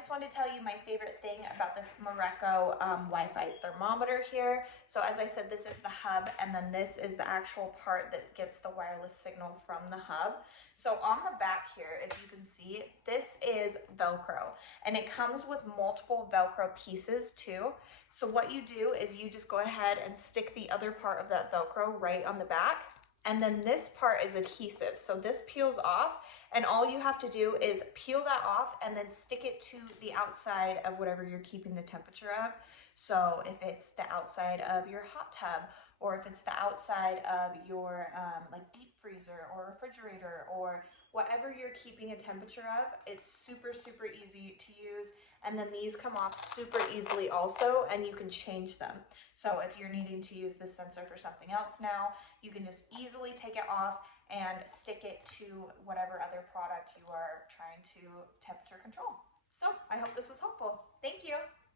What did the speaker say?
just wanted to tell you my favorite thing about this Morocco Wi-Fi thermometer here. So as I said, this is the hub, and then this is the actual part that gets the wireless signal from the hub. So on the back here, if you can see, this is Velcro, and it comes with multiple Velcro pieces too. So what you do is you just go ahead and stick the other part of that Velcro right on the back. And then this part is adhesive, so this peels off, and all you have to do is peel that off and then stick it to the outside of whatever you're keeping the temperature of. So if it's the outside of your hot tub, or if it's the outside of your like deep freezer or refrigerator, or whatever you're keeping a temperature of, it's super, super easy to use. And then these come off super easily also, and you can change them. So if you're needing to use this sensor for something else now, you can just easily take it off and stick it to whatever other product you are trying to temperature control. So I hope this was helpful. Thank you.